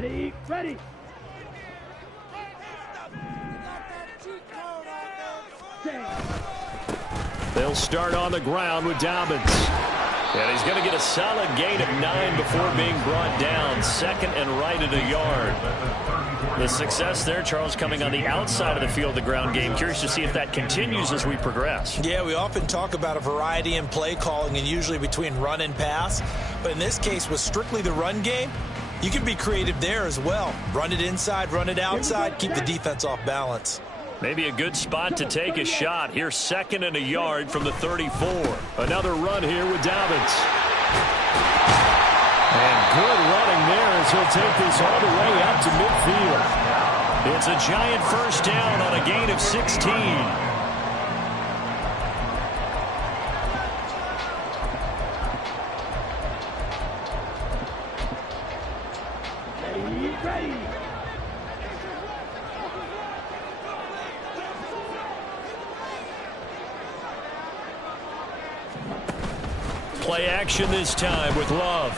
Ready. They'll start on the ground with Dobbins. And he's going to get a solid gain of 9 before being brought down. Second and right at a yard. The success there, Charles, coming on the outside of the field, the ground game. Curious to see if that continues as we progress. Yeah, we often talk about a variety in play calling and usually between run and pass. But in this case, with strictly the run game, you can be creative there as well. Run it inside, run it outside, keep the defense off balance. Maybe a good spot to take a shot. Here's second and a yard from the 34. Another run here with Dobbins. And good running there as he'll take this all the way up to midfield. It's a giant first down on a gain of 16. Ready. Play action this time with Love.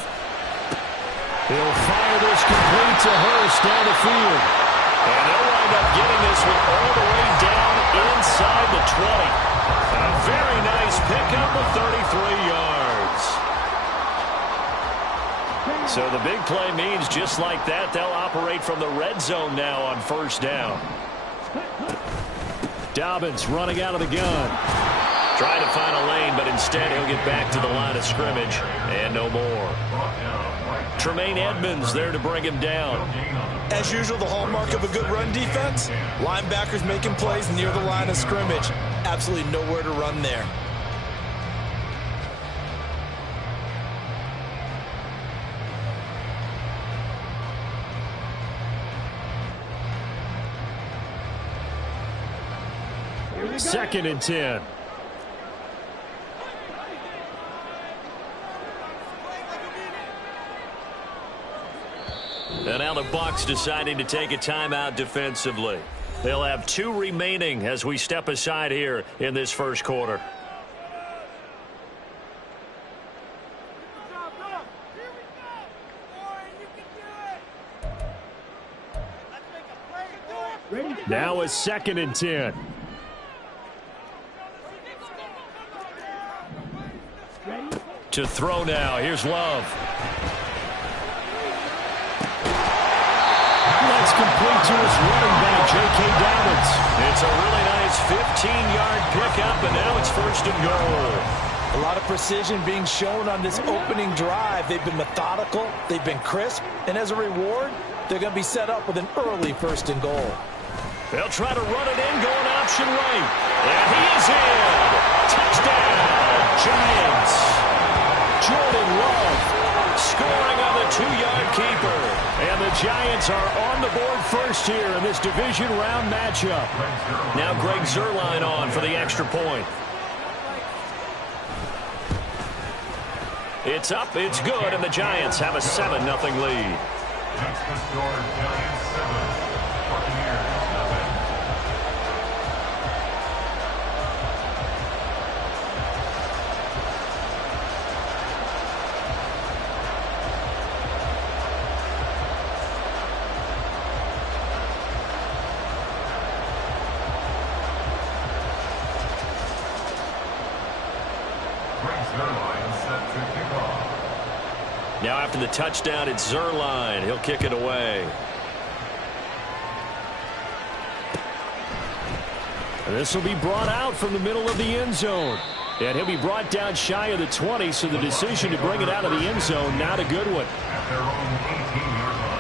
He'll fire this complete to Hurst down the field. And they'll wind up getting this one all the way down inside the 20. A very nice pickup of 33 yards. So the big play means just like that, they'll operate from the red zone now on first down. Dobbins running out of the gun. Trying to find a lane, but instead he'll get back to the line of scrimmage and no more. Tremaine Edmonds there to bring him down. As usual, the hallmark of a good run defense, linebackers making plays near the line of scrimmage. Absolutely nowhere to run there. Second and 10. And now the Bucs deciding to take a timeout defensively. They'll have 2 remaining as we step aside here in this first quarter. Now a second and 10. To throw now. Here's Love. That's complete to his running back, J.K. Dobbins. It's a really nice 15-yard pickup, and now it's first and goal. A lot of precision being shown on this opening drive. They've been methodical, they've been crisp, and as a reward, they're going to be set up with an early first and goal. They'll try to run it in, going option right. And he is in. Touchdown, Giants. Jordan Love scoring on the 2-yard keeper. And the Giants are on the board first here in this division round matchup. Now Greg Zuerlein on for the extra point. It's up, it's good, and the Giants have a 7-0 lead. Next to score, Giants 7, Buccaneers 0. Now after the touchdown, it's Zuerlein. He'll kick it away. And this will be brought out from the middle of the end zone. And he'll be brought down shy of the 20, so the decision to bring it out of the end zone, not a good one. At their own 18-yard line.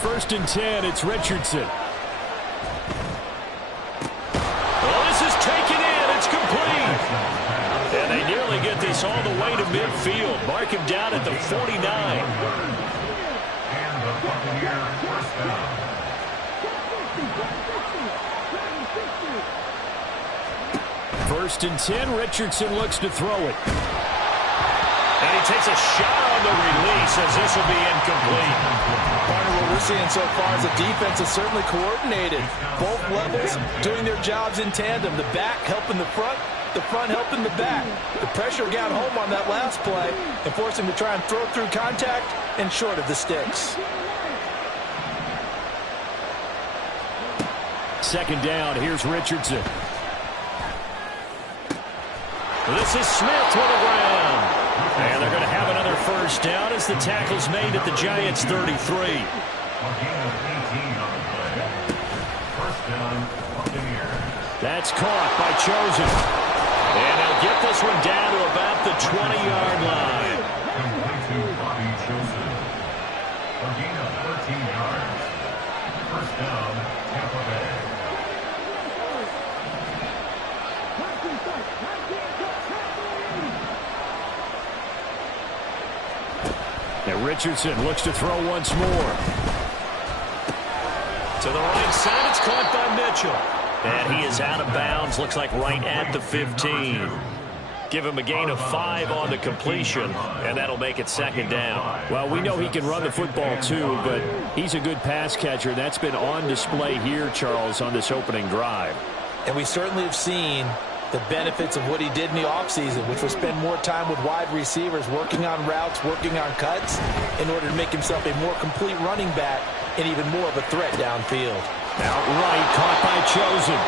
First and 10, it's Richardson. Well, this is taken in. It's complete. And they nearly get this all the way to midfield. Mark him down at the 49. And the Buccaneers first down. First and 10, Richardson looks to throw it. And he takes a shot on the release as this will be incomplete. Partner, what we're seeing so far is the defense is certainly coordinated. Both levels doing their jobs in tandem. The back helping the front helping the back. The pressure got home on that last play and forced him to try and throw through contact and short of the sticks. Second down, here's Richardson. This is Smith with a ground. And they're going to have another first down as the tackle's made at the Giants' 33. That's caught by Chosen. And they'll get this one down to about the 20-yard line. Complete to Bobby Chosen. A gain of 13 yards. First down, Tampa Bay. And Richardson looks to throw once more. To the right side, it's caught by Mitchell. And he is out of bounds, looks like right at the 15. Give him a gain of 5 on the completion, and that'll make it second down. Well, we know he can run the football too, but he's a good pass catcher. That's been on display here, Charles, on this opening drive. And we certainly have seen the benefits of what he did in the offseason, which was spend more time with wide receivers, working on routes, working on cuts, in order to make himself a more complete running back and even more of a threat downfield. Outright caught by Chosen.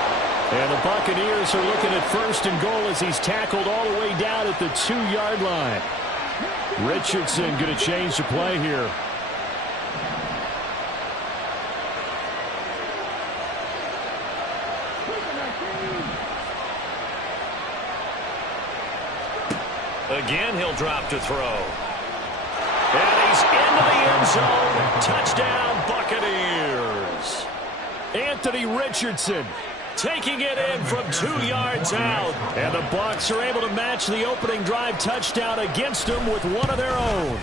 And the Buccaneers are looking at first and goal as he's tackled all the way down at the 2-yard line. Richardson going to change the play here. Again, he'll drop to throw. And he's into the end zone. Touchdown, Buccaneers. Anthony Richardson taking it in from 2 yards out. And the Bucs are able to match the opening drive touchdown against them with one of their own.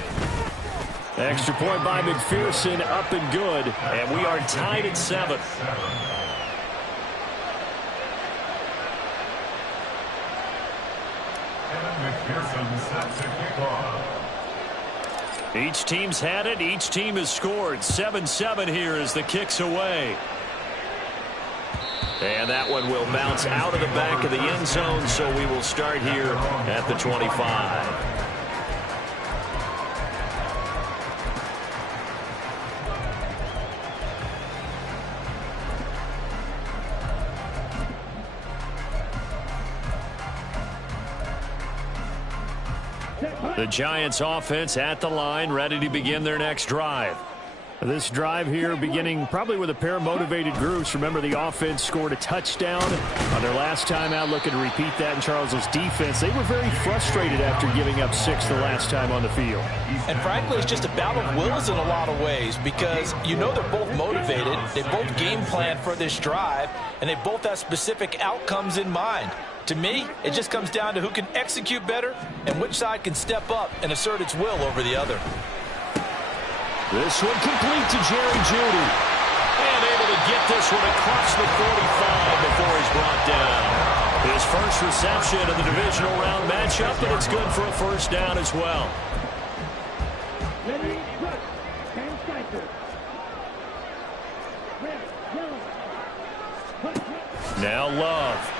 Extra point by McPherson, up and good. And we are tied at 7. Each team's had it. Each team has scored. 7-7 here as the kick's away. And that one will bounce out of the back of the end zone, so we will start here at the 25. The Giants offense at the line, ready to begin their next drive. This drive here beginning probably with a pair of motivated groups. Remember, the offense scored a touchdown on their last time out. Looking to repeat that in Charles's defense. They were very frustrated after giving up 6 the last time on the field. And frankly, it's just a battle of wills in a lot of ways, because you know they're both motivated. They both game plan for this drive, and they both have specific outcomes in mind. To me, it just comes down to who can execute better and which side can step up and assert its will over the other. This one complete to Jerry Jeudy. And able to get this one across the 45 before he's brought down. His first reception of the divisional round matchup, but it's good for a first down as well. Now Love.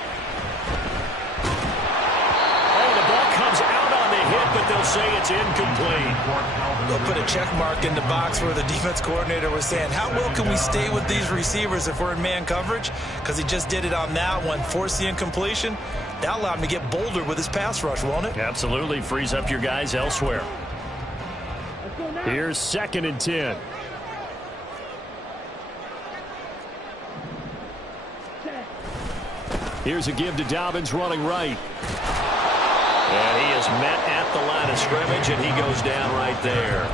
But they'll say it's incomplete. They'll put a check mark in the box where the defense coordinator was saying, how well can we stay with these receivers if we're in man coverage? Because he just did it on that one, forced the incompletion. That allowed him to get bolder with his pass rush, won't it? Absolutely. Frees up your guys elsewhere. Here's 2nd and 10. Here's a give to Dobbins running right. And he is met at the line of scrimmage, and he goes down right there.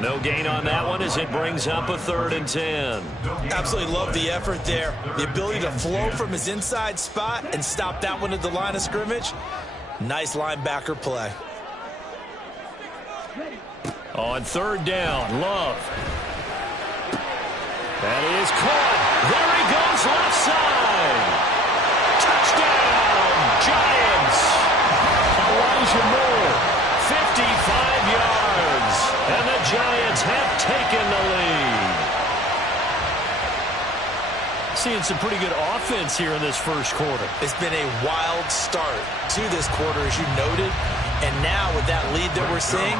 No gain on that one as it brings up a 3rd and 10. Absolutely love the effort there. The ability to flow from his inside spot and stop that one at the line of scrimmage. Nice linebacker play. On 3rd down, Love. That is caught. There he goes. left side. Touchdown, Giants. Elijah Moore, 55 yards. And the Giants have taken the lead. Seeing some pretty good offense here in this first quarter. It's been a wild start to this quarter, as you noted. And now with that lead that we're seeing,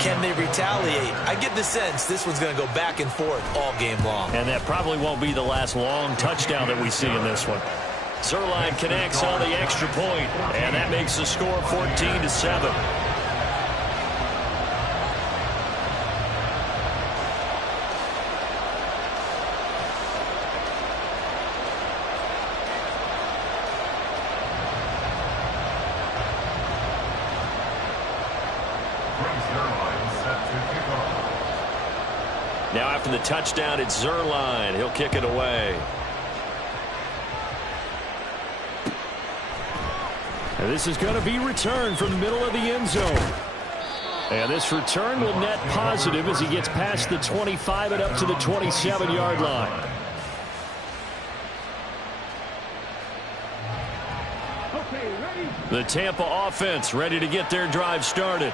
can they retaliate? I get the sense this one's going to go back and forth all game long. And that probably won't be the last long touchdown that we see in this one. Zerline connects on the extra point, and that makes the score 14-7. Now after the touchdown, it's Zerline. He'll kick it away. And this is going to be returned from the middle of the end zone. And this return will net positive as he gets past the 25 and up to the 27-yard line. The Tampa offense ready to get their drive started.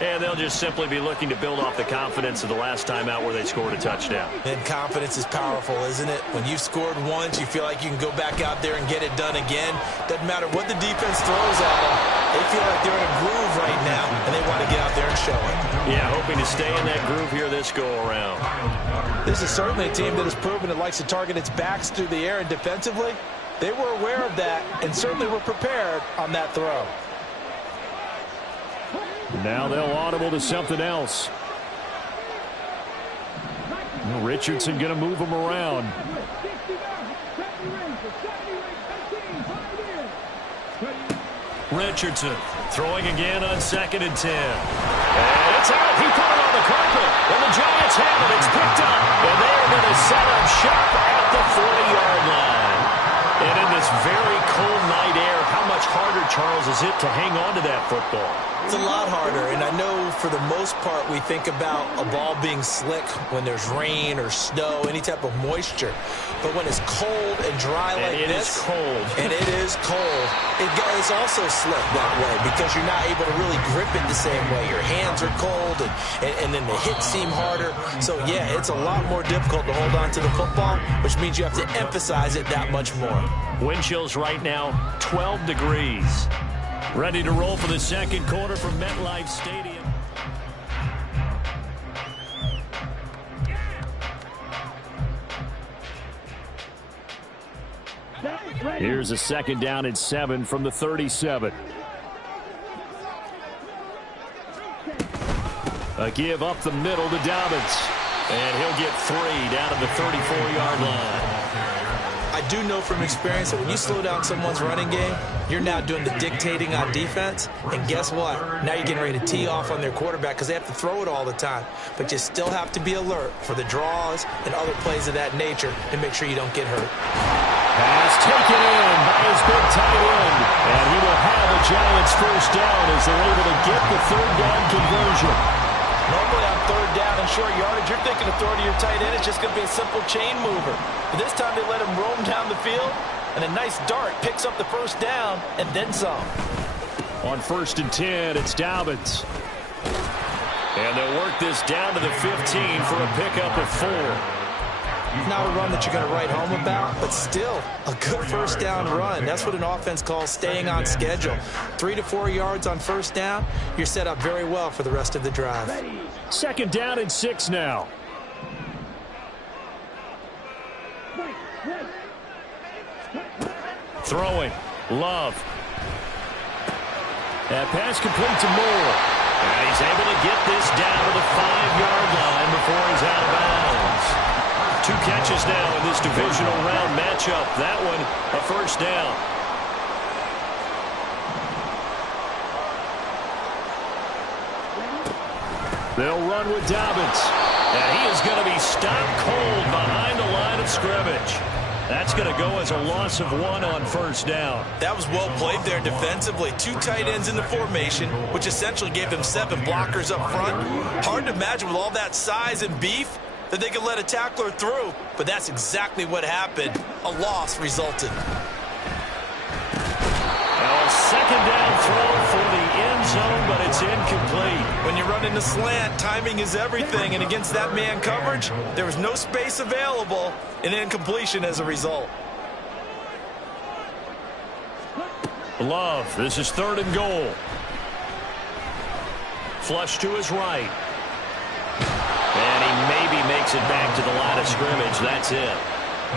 And they'll just simply be looking to build off the confidence of the last time out where they scored a touchdown. And confidence is powerful, isn't it? When you've scored once, you feel like you can go back out there and get it done again. Doesn't matter what the defense throws at them. They feel like they're in a groove right now, and they want to get out there and show it. Yeah, hoping to stay in that groove here this go-around. This is certainly a team that has proven it likes to target its backs through the air, and defensively, they were aware of that and certainly were prepared on that throw. Now they'll audible to something else. Richardson going to move him around. Richardson throwing again on 2nd and 10. And it's out. He put it on the carpet. And the Giants have it. It's picked up. And they're going to set up shop at the 40-yard line. And in this very cold night air, how much harder, Charles, is it to hang on to that football? It's a lot harder, and I know for the most part we think about a ball being slick when there's rain or snow, any type of moisture. But when it's cold and dry like this, and it is cold, it's also slick that way because you're not able to really grip it the same way. Your hands are cold, and then the hits seem harder. So, yeah, it's a lot more difficult to hold on to the football, which means you have to emphasize it that much more. Wind chills right now, 12 degrees. Ready to roll for the second quarter from MetLife Stadium. Here's a 2nd down and 7 from the 37. A give up the middle to Dobbins. And he'll get 3 down to the 34-yard line. I do know from experience that when you slow down someone's running game, you're now doing the dictating on defense. And guess what? Now you're getting ready to tee off on their quarterback because they have to throw it all the time. But you still have to be alert for the draws and other plays of that nature and make sure you don't get hurt. Pass taken in by his big tight end. And he will have a Giants first down as they're able to get the 3rd down conversion. Normally on 3rd down and short yardage, you're thinking of throwing to your tight end. It's just going to be a simple chain mover. But this time they let him roam down the field, and a nice dart picks up the first down and then some. On 1st and 10, it's Dobbins. And they'll work this down to the 15 for a pickup of 4. Not a run that you're going to write home about, but still a good first down run. That's what an offense calls staying on schedule. 3 to 4 yards on first down, you're set up very well for the rest of the drive. 2nd down and 6 now. Throwing. Love. That pass complete to Moore. And he's able to get this down to the 5-yard line before he's out of bounds. 2 catches now in this divisional round matchup. That one, a first down. They'll run with Dobbins. And he is going to be stopped cold behind the line of scrimmage. That's going to go as a loss of 1 on first down. That was well played there defensively. 2 tight ends in the formation, which essentially gave them 7 blockers up front. Hard to imagine with all that size and beef that they could let a tackler through, but that's exactly what happened. a loss resulted. A second down throw for the end zone, but it's incomplete. When you run in the slant, timing is everything, and against that man coverage, there was no space available, and incompletion as a result. Love, this is 3rd and goal. Flush to his right. And he maybe makes it back to the line of scrimmage. That's it.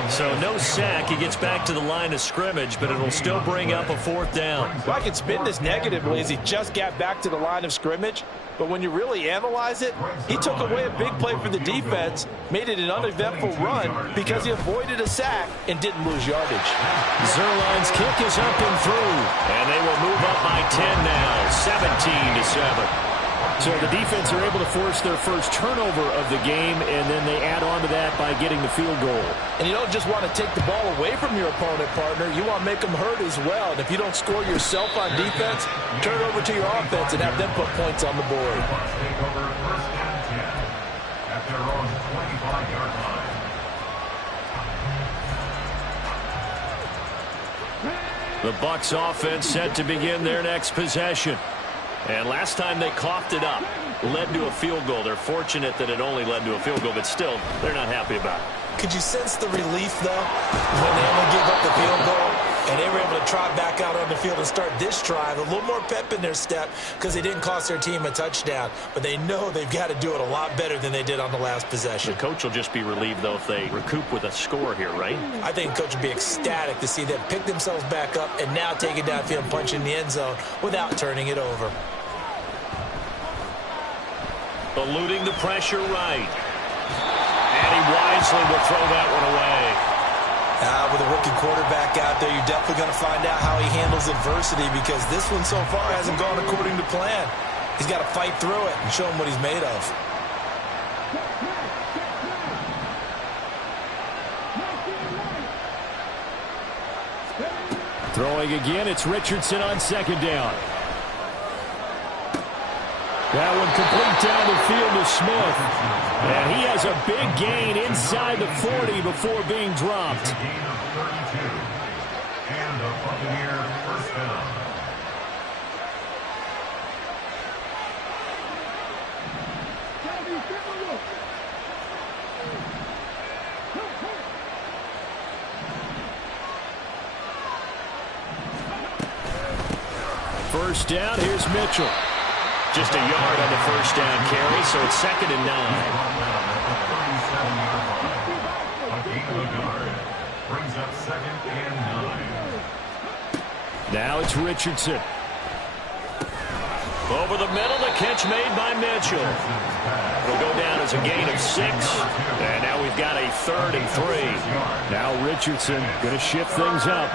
So no sack. He gets back to the line of scrimmage, but it'll still bring up a 4th down. Well, I can spin this negatively as he just got back to the line of scrimmage. But when you really analyze it, he took away a big play for the defense, made it an uneventful run because he avoided a sack and didn't lose yardage. Zerline's kick is up and through. And they will move up by 10 now, 17-7. So the defense are able to force their first turnover of the game, and then they add on to that by getting the field goal. And you don't just want to take the ball away from your opponent, partner. You want to make them hurt as well. And if you don't score yourself on defense, turn it over to your offense and have them put points on the board. Take over 1st and 10 at their own 25-yard line. The Bucs offense set to begin their next possession. And last time they coughed it up, led to a field goal. They're fortunate that it only led to a field goal, but still, they're not happy about it. Could you sense the relief, though, when they only give up the field goal and they were able to trot back out on the field and start this drive? A little more pep in their step because they didn't cost their team a touchdown, but they know they've got to do it a lot better than they did on the last possession. The coach will just be relieved, though, if they recoup with a score here, right? I think the coach would be ecstatic to see them pick themselves back up and now take it downfield and punch in the end zone without turning it over. Eluding the pressure right. And he wisely will throw that one away. With a rookie quarterback out there, you're definitely going to find out how he handles adversity because this one so far hasn't gone according to plan. He's got to fight through it and show him what he's made of. Throwing again, it's Richardson on 2nd down. That one complete down the field to Smith. And he has a big gain inside the 40 before being dropped. Gain of 32. And the Buccaneer 1st down. First down, here's Mitchell. Just a yard on the first down carry, so it's 2nd and 9. A gain of a yard brings up 2nd and 9. Now it's Richardson. Over the middle, the catch made by Mitchell. It'll go down as a gain of 6. And now we've got a 3rd and 3. Now Richardson going to shift things up.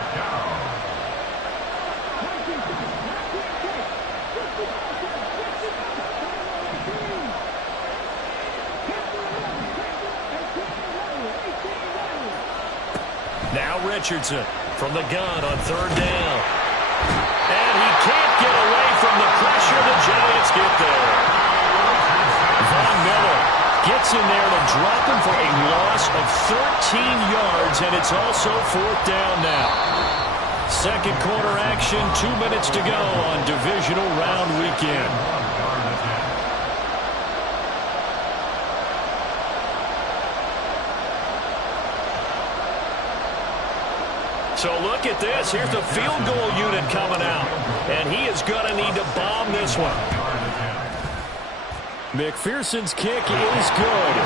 Richardson from the gun on 3rd down. And he can't get away from the pressure. The Giants get there. Von Miller gets in there to drop him for a loss of 13 yards, and it's also 4th down now. Second quarter action, 2 minutes to go on divisional round weekend. So look at this. Here's the field goal unit coming out. And he is going to need to bomb this one. McPherson's kick is good.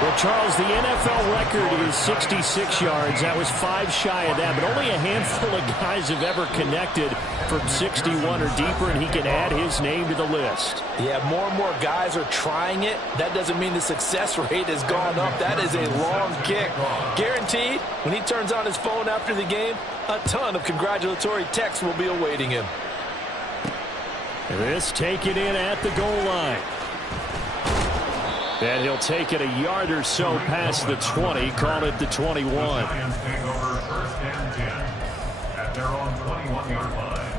Well, Charles, the NFL record is 66 yards. That was 5 shy of that, but only a handful of guys have ever connected from 61 or deeper, and he can add his name to the list. Yeah, more and more guys are trying it. That doesn't mean the success rate has gone up. That is a long kick. Guaranteed, when he turns on his phone after the game, a ton of congratulatory texts will be awaiting him. This taken in at the goal line. And he'll take it a yard or so past the 20, call it the 21. The Giants take over 1st and 10 at their own 21-yard line.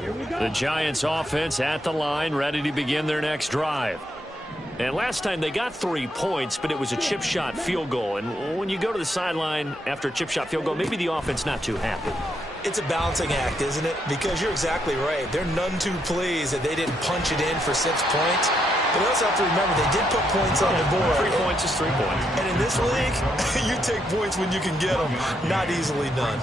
Here we go. The Giants offense at the line, ready to begin their next drive. And last time they got 3 points, but it was a chip shot field goal. And when you go to the sideline after a chip shot field goal, maybe the offense not too happy. It's a balancing act, isn't it? Because you're exactly right. They're none too pleased that they didn't punch it in for 6 points. But you also have to remember they did put points on the board. 3 points is 3 points. And in this league, you take points when you can get them. Not easily done.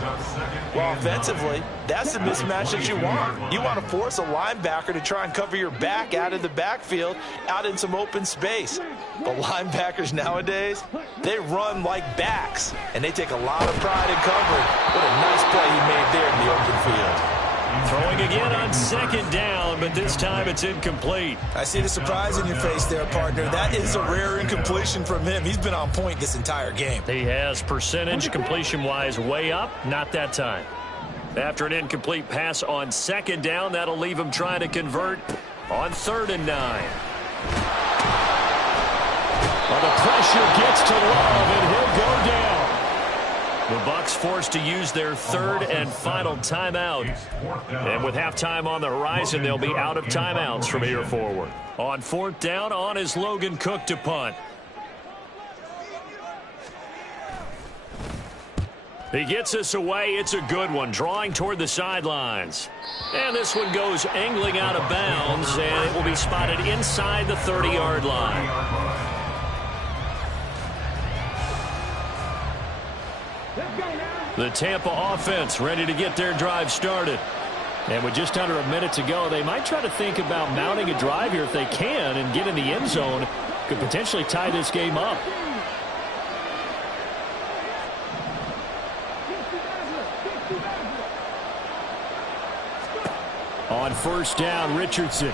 Well, offensively, that's the mismatch that you want. You want to force a linebacker to try and cover your back out of the backfield, out in some open space. But linebackers nowadays, they run like backs, and they take a lot of pride in covering. What a nice play he made there in the open field. Throwing again on 2nd down, but this time it's incomplete. I see the surprise in your face there, partner. That is a rare incompletion from him. He's been on point this entire game. He has percentage completion-wise way up, not that time. After an incomplete pass on 2nd down, that'll leave him trying to convert on 3rd and 9. Well, the pressure gets to Love, and he'll go down. The Bucs forced to use their 3rd and final timeout. And with halftime on the horizon, they'll be out of timeouts from here forward. On 4th down, on is Logan Cook to punt. He gets us away. It's a good one, drawing toward the sidelines. And this one goes angling out of bounds, and it will be spotted inside the 30-yard line. The Tampa offense ready to get their drive started. And with just under a minute to go, they might try to think about mounting a drive here if they can and get in the end zone. Could potentially tie this game up. On 1st down, Richardson.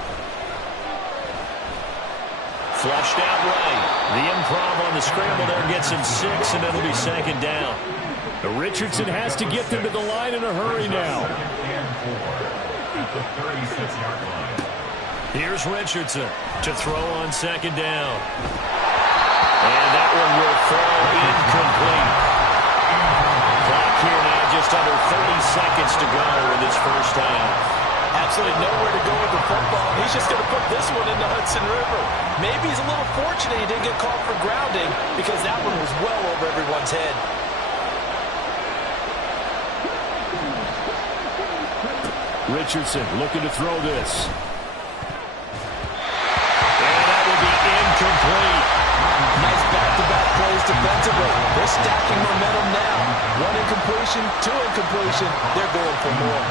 Flushed out right. The improv on the scramble there gets him 6, and it'll be 2nd down. Richardson has to get them to the line in a hurry now. Here's Richardson to throw on 2nd down. And that one will fall incomplete. Clock here now, just under 30 seconds to go in this 1st half. Absolutely nowhere to go with the football. He's just going to put this one in the Hudson River. Maybe he's a little fortunate he didn't get called for grounding because that one was well over everyone's head. Richardson looking to throw this. And that will be incomplete. Nice back-to-back plays defensively. They're stacking momentum now. 1 incompletion, 2 incompletion. They're going for more.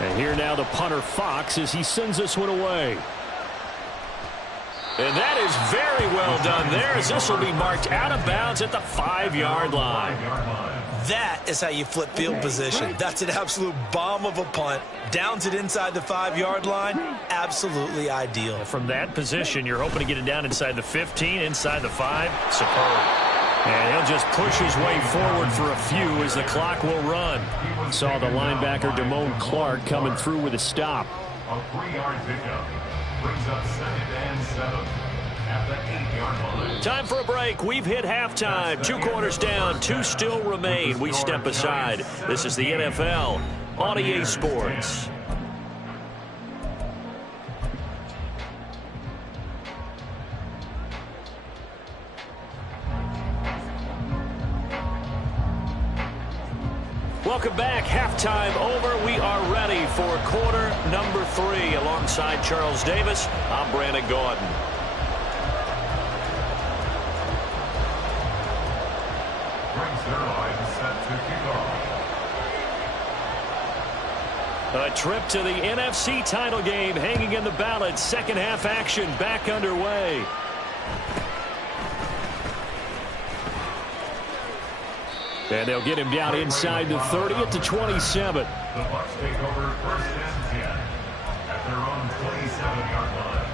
And here now the punter Fox as he sends this one away. And that is very well done there as this will be marked out of bounds at the 5-yard line. That is how you flip field position. That's an absolute bomb of a punt. Downs it inside the 5-yard line. Absolutely ideal. From that position, you're hoping to get it down inside the 15, inside the 5. Superb. And he'll just push his way forward for a few as the clock will run. Saw the linebacker Damone Clark coming through with a stop. A 3-yard pickup brings up 2nd and 7 at the 8-yard line. Time for a break. We've hit halftime. 2 quarters down, 2 still remain. We step aside. This is the NFL on EA Sports. Welcome back. Halftime over. We are ready for quarter number 3. Alongside Charles Davis, I'm Brandon Gordon. A trip to the NFC title game hanging in the balance. Second half action back underway. And they'll get him down inside the 30 at the 27. The Bucs take over 1st and 10 at their own 27-yard line.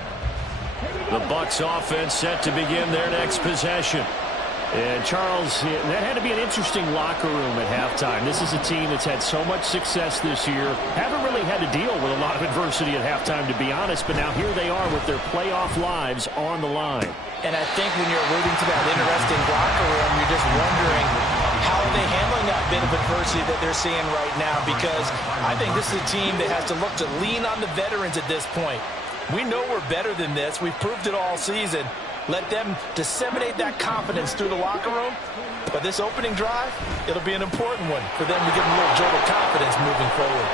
The Bucs offense set to begin their next possession. And Charles, that had to be an interesting locker room at halftime. This is a team that's had so much success this year. Haven't really had to deal with a lot of adversity at halftime, to be honest. But now here they are with their playoff lives on the line. And I think when you're alluding to that interesting locker room, you're just wondering how are they handling that bit of adversity that they're seeing right now. Because I think this is a team that has to look to lean on the veterans at this point. We know we're better than this. We've proved it all season. Let them disseminate that confidence through the locker room. But this opening drive, it'll be an important one for them to give them a little jolt of confidence moving forward.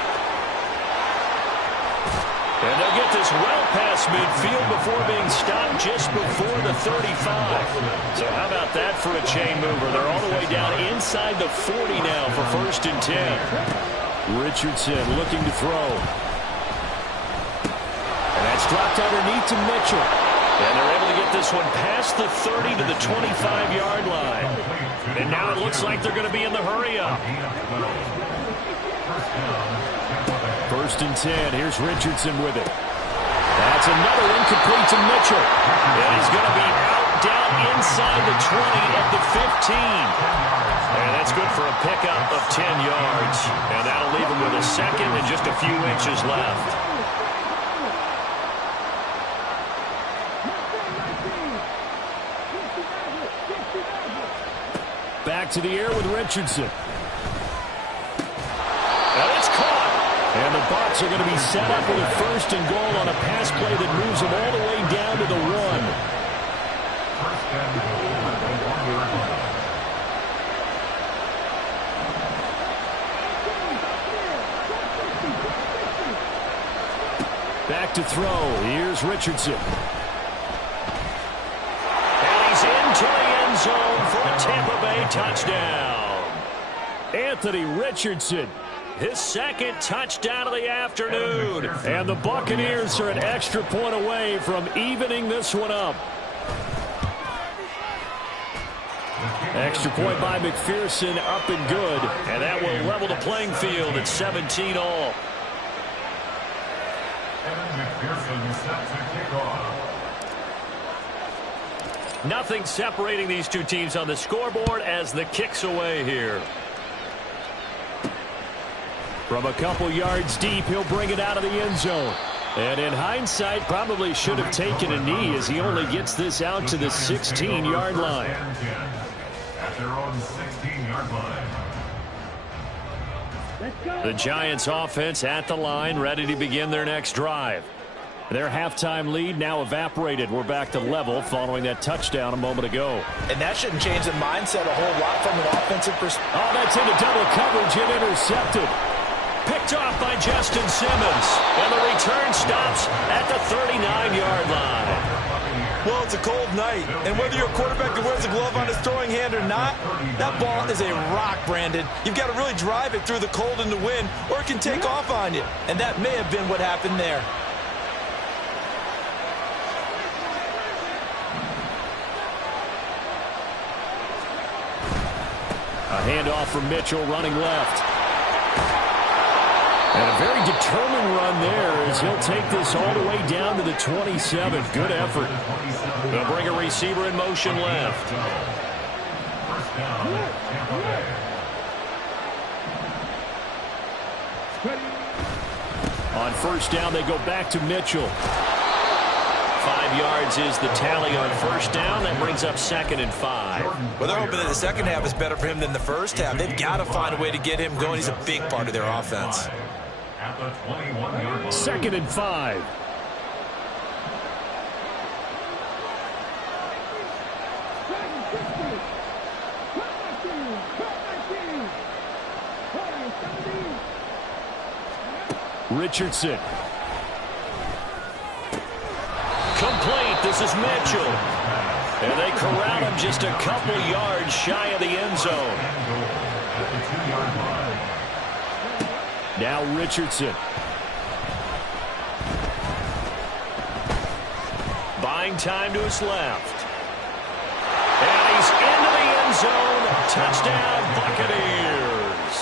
And they'll get this well past midfield before being stopped just before the 35. So how about that for a chain mover? They're all the way down inside the 40 now for 1st and 10. Richardson looking to throw. And that's dropped underneath to Mitchell. And they're able to get this one past the 30 to the 25-yard line. And now it looks like they're going to be in the hurry-up. 1st and 10. Here's Richardson with it. That's another incomplete to Mitchell. And he's going to be out down inside the 20 at the 15. And that's good for a pickup of 10 yards. And that'll leave him with a second and just a few inches left. Back to the air with Richardson. And it's caught. And the Bucs are going to be set up with a 1st and goal on a pass play that moves them all the way down to the 1. Back to throw. Here's Richardson. And he's into the end zone for a Tampa Bay touchdown. Anthony Richardson, his 2nd touchdown of the afternoon. And the Buccaneers are an extra point away from evening this one up. Extra point by McPherson, up and good. And that will level the playing field at 17 all. McPherson set to kick off. Nothing separating these two teams on the scoreboard as the kick's away here. From a couple yards deep, he'll bring it out of the end zone. And in hindsight, probably should have taken a knee as he only gets this out to the 16-yard line. At their own 16-yard line. The Giants offense at the line, ready to begin their next drive. Their halftime lead now evaporated. We're back to level following that touchdown a moment ago. And that shouldn't change the mindset a whole lot from an offensive perspective. Oh, that's into double coverage and intercepted. Picked off by Justin Simmons. And the return stops at the 39-yard line. Well, it's a cold night, and whether you're a quarterback that wears a glove on his throwing hand or not, that ball is a rock, Brandon. You've got to really drive it through the cold and the wind, or it can take off on you. And that may have been what happened there. A handoff from Mitchell running left. And a very determined run there as he'll take this all the way down to the 27. Good effort. They'll bring a receiver in motion left. First down, Tampa Bay. On 1st down, they go back to Mitchell. 5 yards is the tally on 1st down. That brings up 2nd and 5. Well, they're hoping that the second half is better for him than the first half. They've got to find a way to get him going. He's a big part of their offense. At the 21-yard line. 2nd and 5. Richardson. Complete. This is Mitchell. And they corral him just a couple yards shy of the end zone. At the 2-yard line. Now Richardson. Buying time to his left. And he's into the end zone. Touchdown, Buccaneers.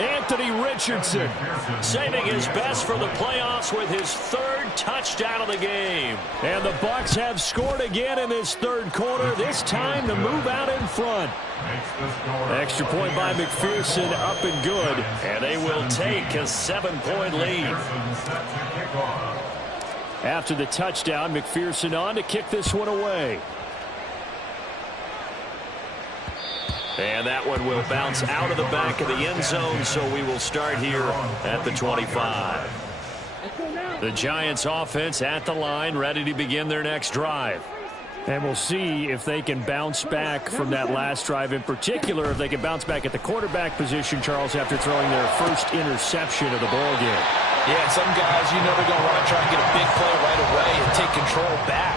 Anthony Richardson, saving his best for the playoffs with his third touchdown of the game. And the Bucs have scored again in this third quarter, this time to move out in front. Extra point by McPherson, up and good. And they will take a 7-point lead. After the touchdown, McPherson on to kick this one away. And that one will bounce out of the back of the end zone, so we will start here at the 25. The Giants offense at the line, ready to begin their next drive. And we'll see if they can bounce back from that last drive, in particular, if they can bounce back at the quarterback position, Charles, after throwing their first interception of the ball game. Yeah, some guys, you know they're going to want to try and get a big play right away and take control back.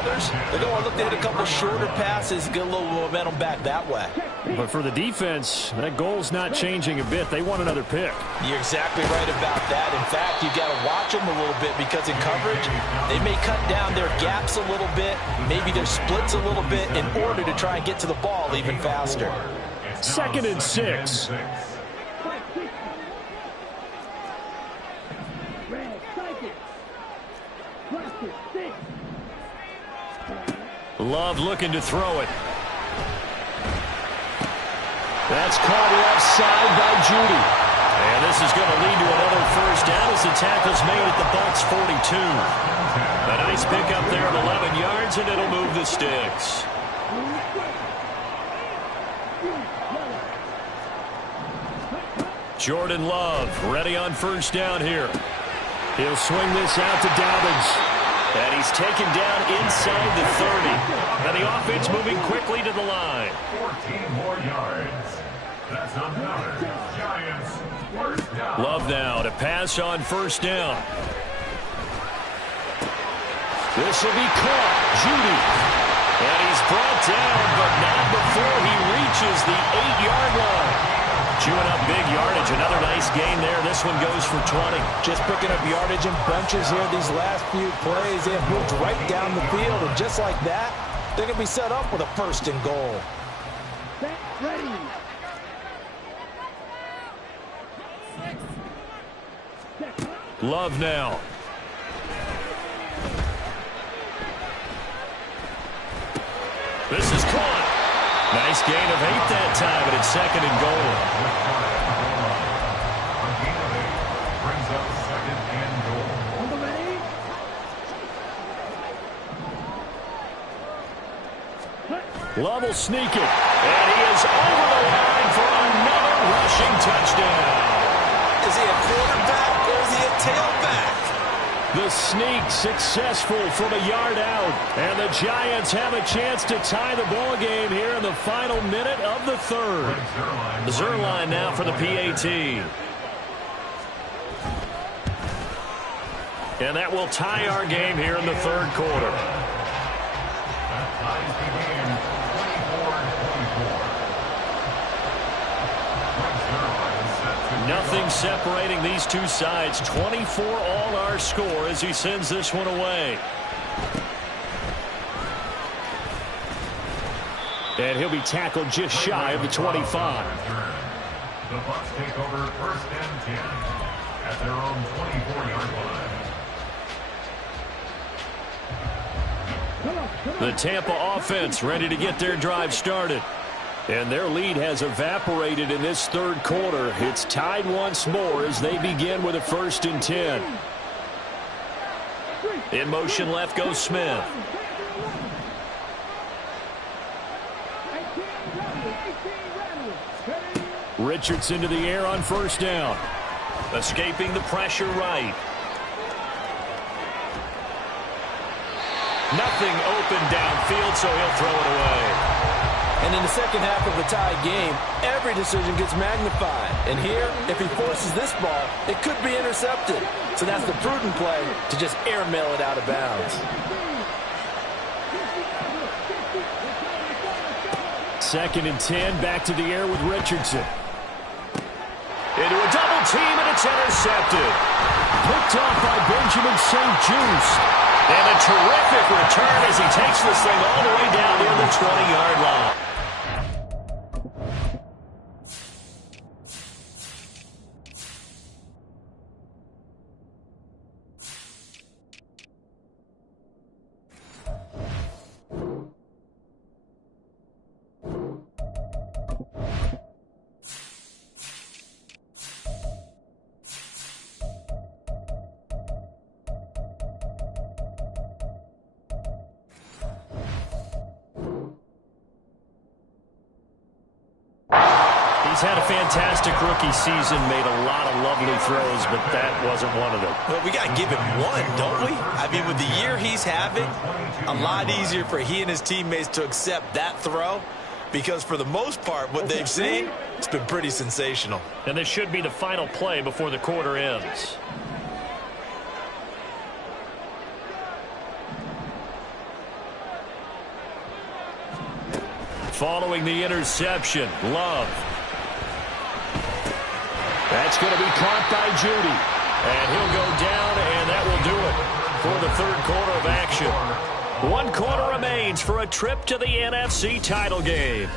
Others, they're going to look to hit a couple shorter passes, get a little momentum back that way. But for the defense, that goal's not changing a bit. They want another pick. You're exactly right about that. In fact, you've got to watch them a little bit because in coverage, they may cut down their gaps a little bit, maybe their splits a little bit in order to try and get to the ball even faster. 2nd and 6. Love looking to throw it. That's caught left side by Judy. And this is going to lead to another first down as the tackle's made at the Bucs 42. A nice pickup there of 11 yards, and it'll move the sticks. Jordan Love ready on first down here. He'll swing this out to Dobbins. And he's taken down inside the 30. And the offense moving quickly to the line. 14 more yards. That's another Giants first down. Love now to pass on first down. This will be caught. Judy. And he's brought down, but not before he reaches the 8-yard line. Chewing up big yardage. Another nice gain there. This one goes for 20. Just picking up yardage in bunches here these last few plays. They have moved right down the field, and just like that, they're going to be set up with a 1st and goal. Ready. Love now. This is caught. Nice gain of 8 that time, but it's 2nd and goal. Brings up 2nd and goal. Love will sneak it. And he is over the line for another rushing touchdown. Is he a quarterback or is he a tailback? The sneak successful from a yard out. And the Giants have a chance to tie the ball game here in the final minute of the third. Zerline now for the PAT. And that will tie our game here in the third quarter. Nothing separating these two sides. 24 all our score as he sends this one away. And he'll be tackled just shy of the 25. The Bucs take over 1st and 10 at their own 24-yard line. The Tampa offense ready to get their drive started. And their lead has evaporated in this third quarter. It's tied once more as they begin with a 1st and 10. In motion left goes Smith. Richardson to the air on first down. Escaping the pressure right. Nothing open downfield, so he'll throw it away. And in the second half of a tied game, every decision gets magnified. And here, if he forces this ball, it could be intercepted. So that's the prudent play to just airmail it out of bounds. 2nd and 10, back to the air with Richardson. Into a double team, and it's intercepted. Picked off by Benjamin St-Juste. And a terrific return as he takes this thing all the way down near the 20-yard line. He's had a fantastic rookie season, made a lot of lovely throws, but that wasn't one of them. Well, we got to give him one, don't we? I mean, with the year he's having, a lot easier for he and his teammates to accept that throw, because for the most part, what they've seen, it's been pretty sensational. And this should be the final play before the quarter ends. Following the interception, Love. That's going to be caught by Judy. And he'll go down, and that will do it for the third quarter of action. 1 quarter remains for a trip to the NFC title game.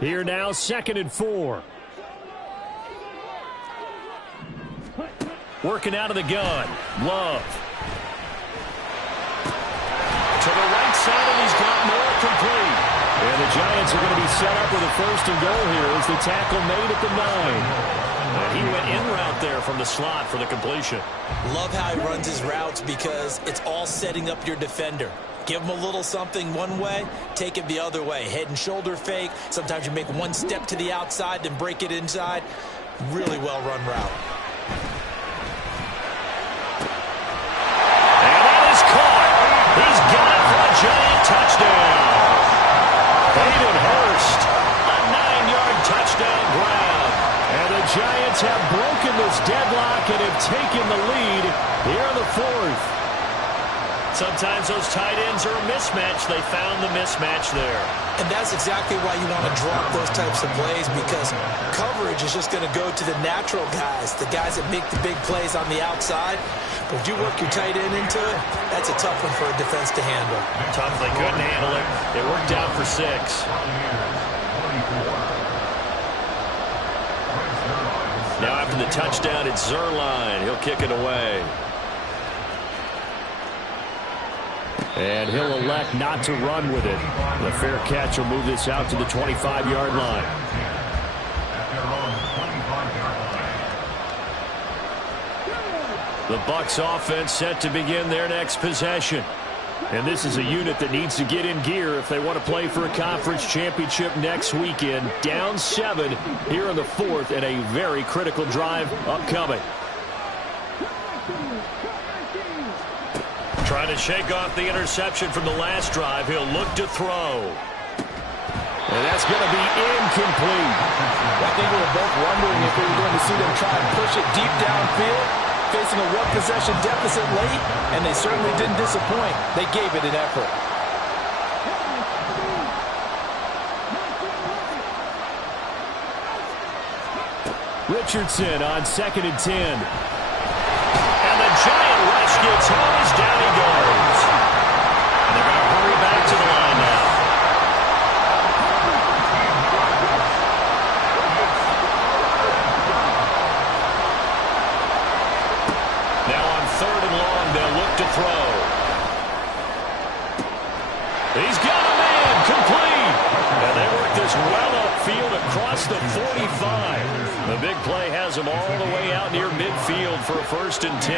Here now, 2nd and 4. Working out of the gun, Love. To the right side, and he's got more complete. And the Giants are going to be set up with a 1st and goal here as the tackle made at the 9. And he went in route there from the slot for the completion. Love how he runs his routes because it's all setting up your defender. Give him a little something one way, take it the other way. Head and shoulder fake. Sometimes you make one step to the outside, then break it inside. Really well-run route. He's got it for a Giant touchdown. Hayden Hurst, a 9-yard touchdown grab. And the Giants have broken this deadlock and have taken the lead here in the 4th. Sometimes those tight ends are a mismatch. They found the mismatch there. And that's exactly why you want to drop those types of plays, because coverage is just going to go to the natural guys, the guys that make the big plays on the outside. But if you work your tight end into it, that's a tough one for a defense to handle. Tough, they couldn't handle it. It worked out for 6. Now after the touchdown, it's Zuerlein. He'll kick it away. And he'll elect not to run with it. The fair catch will move this out to the 25-yard line. The Bucs offense set to begin their next possession. And this is a unit that needs to get in gear if they want to play for a conference championship next weekend. Down 7 here in the 4th, and a very critical drive upcoming. Trying to shake off the interception from the last drive. He'll look to throw. And that's going to be incomplete. I think we were both wondering if we were going to see them try and push it deep downfield, facing a 1-possession deficit late, and they certainly didn't disappoint. They gave it an effort. Richardson on 2nd and 10. And the Giant rush gets home as down he goes. And they're going to hurry back to the line now. Now on 3rd and long, they'll look to throw. He's got a man, complete. And they work this well upfield across the 45. The big play has him all the way out near midfield for a 1st and 10.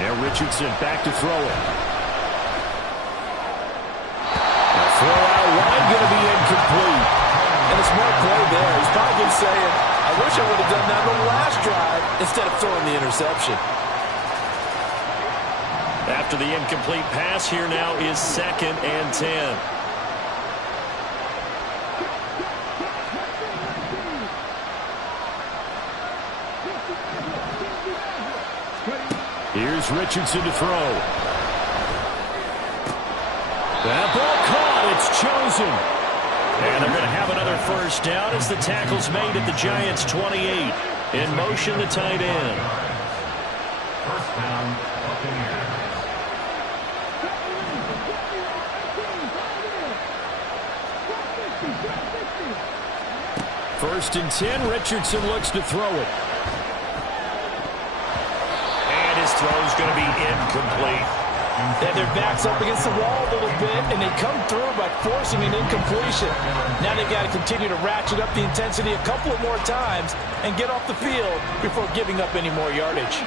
Now Richardson back to throw it. A throw out wide, going to be incomplete. And a smart play there. He's probably saying, I wish I would have done that on the last drive instead of throwing the interception. After the incomplete pass, here now is 2nd and 10. Here's Richardson to throw. That ball caught. It's chosen. And they're going to have another 1st down as the tackle's made at the Giants' 28. In motion, the tight end. 1st down, Buccaneers. 1st and 10. Richardson looks to throw it. And his throw's going to be incomplete. They have their backs up against the wall a little bit, and they come through by forcing an incompletion. Now they've got to continue to ratchet up the intensity a couple of more times and get off the field before giving up any more yardage.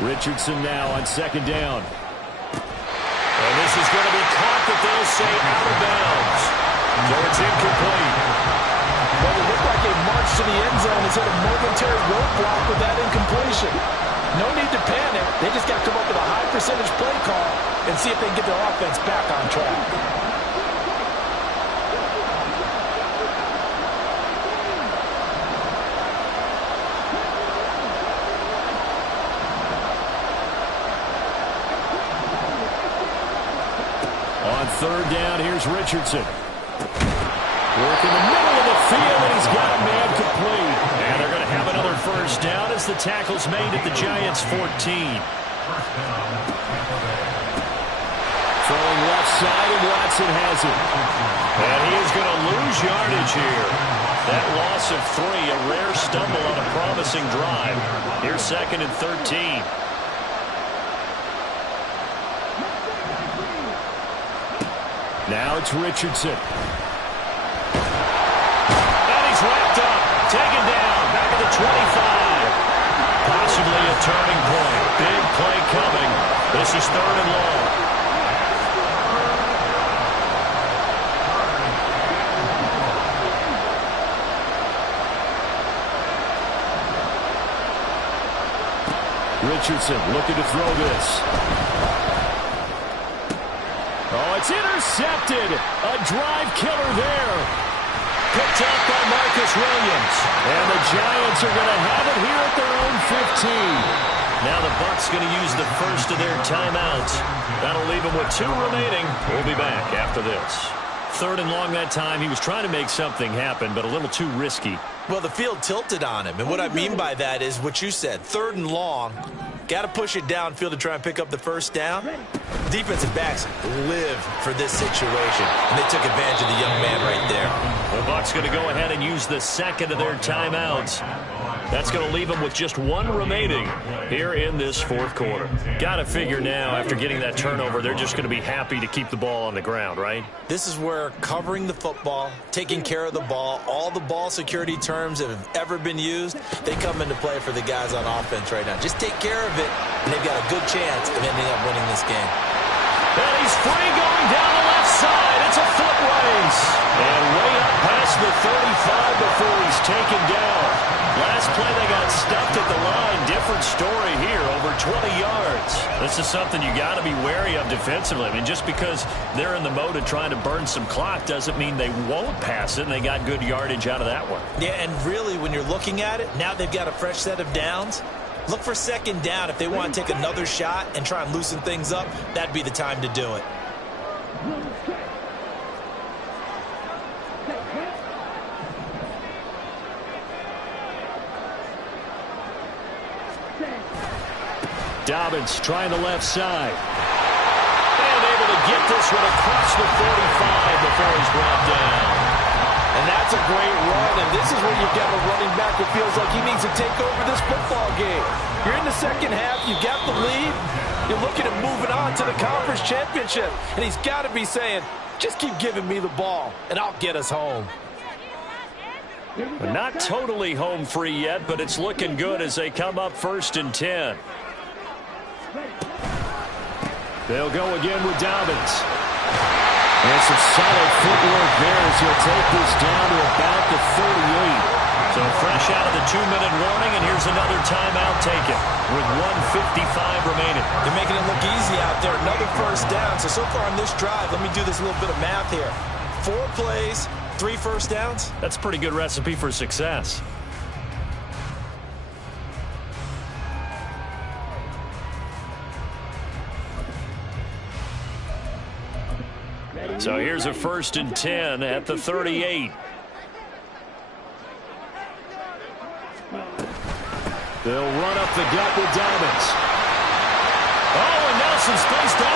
Richardson now on second down. And this is going to be caught, but they'll say out of bounds. So it's incomplete. Well, it looked like a march to the end zone has hit a momentary roadblock with that incompletion. No need to panic. They just got to come up with a high percentage play call and see if they can get their offense back on track. On third down, here's Richardson. Work in the middle of the field, and he's got a man complete. And they're going to have another first down as the tackle's made at the Giants' 14. Throwing left side, and Watson has it. And he is going to lose yardage here. That loss of 3, a rare stumble on a promising drive. Here's second and 13. Now it's Richardson. And he's wrapped up, taken down, back at the 25. Possibly a turning point. Big play coming. This is third and long. Richardson looking to throw this. Oh, it's intercepted. A drive killer there. Picked up by Marcus Williams. And the Giants are going to have it here at their own 15. Now the Bucs going to use the first of their timeouts. That'll leave them with 2 remaining. We'll be back after this. Third and long that time. He was trying to make something happen, but a little too risky. Well, the field tilted on him, and what I mean by that is what you said, third and long. Got to push it downfield to try and pick up the first down. Defensive backs live for this situation, and they took advantage of the young man right there. The Bucs going to go ahead and use the second of their timeouts. That's going to leave them with just 1 remaining here in this fourth quarter. Got to figure now, after getting that turnover, they're just going to be happy to keep the ball on the ground, right? This is where covering the football, taking care of the ball, all the ball security terms that have ever been used, they come into play for the guys on offense right now. Just take care of it, and they've got a good chance of ending up winning this game. And he's free going down the left side. It's a foot race. And way up past the 35 before he's taken down. Last play they got stuffed at the line. Different story here, over 20 yards. This is something you got to be wary of defensively. I mean, just because they're in the mode of trying to burn some clock doesn't mean they won't pass it, and they got good yardage out of that one. Yeah, and really, when you're looking at it, now they've got a fresh set of downs. Look for second down. If they want to take another shot and try and loosen things up, that'd be the time to do it. Dobbins trying the left side. And able to get this one across the 45 before he's brought down. And that's a great run, and this is where you've got a running back who feels like he needs to take over this football game. You're in the second half, you've got the lead, you're looking at moving on to the conference championship, and he's got to be saying, just keep giving me the ball, and I'll get us home. Not totally home free yet, but it's looking good as they come up 1st and 10. They'll go again with Dobbins. And some solid footwork there as he'll take this down to about the 38. So fresh out of the 2-minute warning, and here's another timeout taken with 1:55 remaining. They're making it look easy out there. Another first down. So far on this drive, let me do this little bit of math here. 4 plays, 3 first downs. That's a pretty good recipe for success. So here's a 1st and 10 at the 38. They'll run up the gut with Dobbins. Oh, and Nelson's face down.